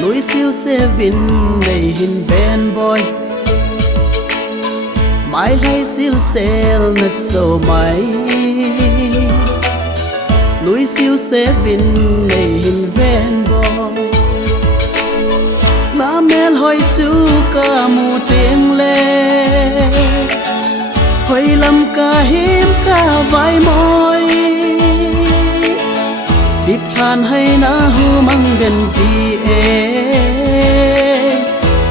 núi siêu xe vin này hình ven boy mãi hay siêu xe ngất sầu mãi núi siêu xe vin này hình ven boy má mel hỏi chú ca mù tiếng lê hỏi lầm ca hiếm ca vai môi điệp hàn hay na hu mang gần gì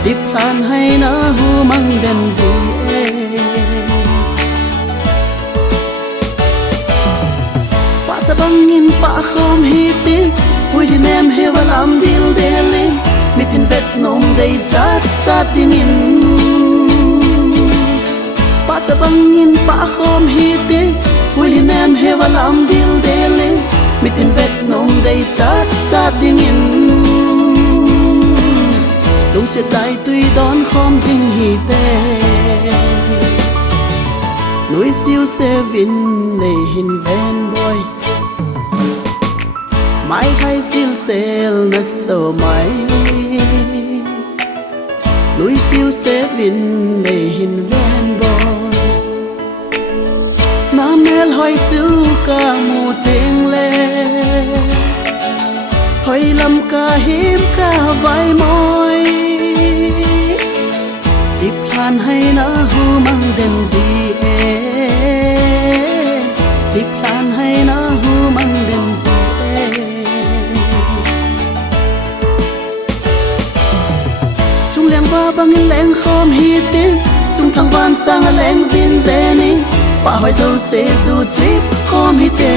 điệp hàn hay na hu mang gần gì pa sa bangin pa khom hi tin hui din em he wa lam dil delin mitin vet nom dei chat chat dinin pa sa bangin pa khom hi tin hui din em he wa lam dil delin mitin vet nom dei chat chat dinin lung se tai tui đón khom ding hi te núi siêu xe vin này hình ven boy mãi hay siêu xe na sầu mãi núi siêu xe vin này hình ven boy nam mel hỏi chú ca mù tiếng lê hỏi lầm ca hiếm ca vai môi điệp hàn hay na hu mang đến gì điệp hàn hay na hu mang đến gì chung leng ba bang leng khom hi tin chung thang van sang leng zin zeni pa hỏi dâu se du chip khom hi te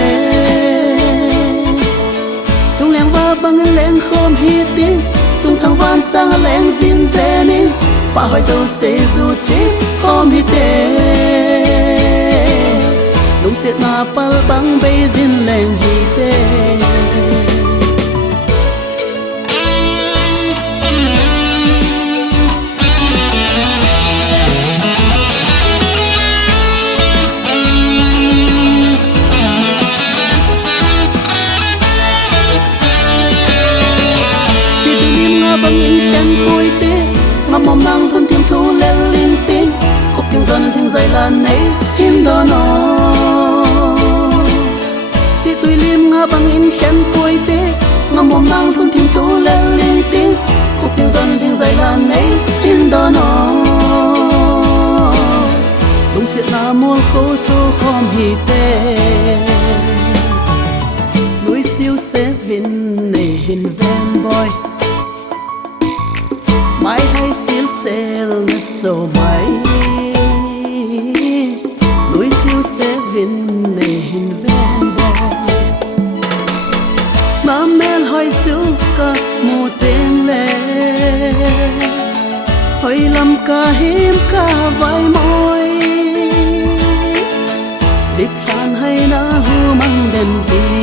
chung leng ba bang leng khom hi tin chung thang van sang leng zin zeni pa hỏi dâu se du chip khom hi te lung se na pal bang bay zin leng hi te bang in khen vui tê ngắm mong nang thôn tim thu lên linh tinh khúc tiếng dân tiếng dày là nấy tim đó nó thì tôi lim ngã bang in khen vui tê ngắm mong nang thôn tim thu lên linh tinh khúc tiếng dân tiếng dày là nấy tim đó nó đúng chuyện là mua khô số khom hi tê núi siêu xe vin này hình ven boy mãi hay siêu xe ngất sầu mãi núi siêu xe vin này hình ven boy má mel hỏi chú ca mù tiếng lê hỏi lầm ca hiếm ca vai môi điệp hàn hay na hu mang đến gì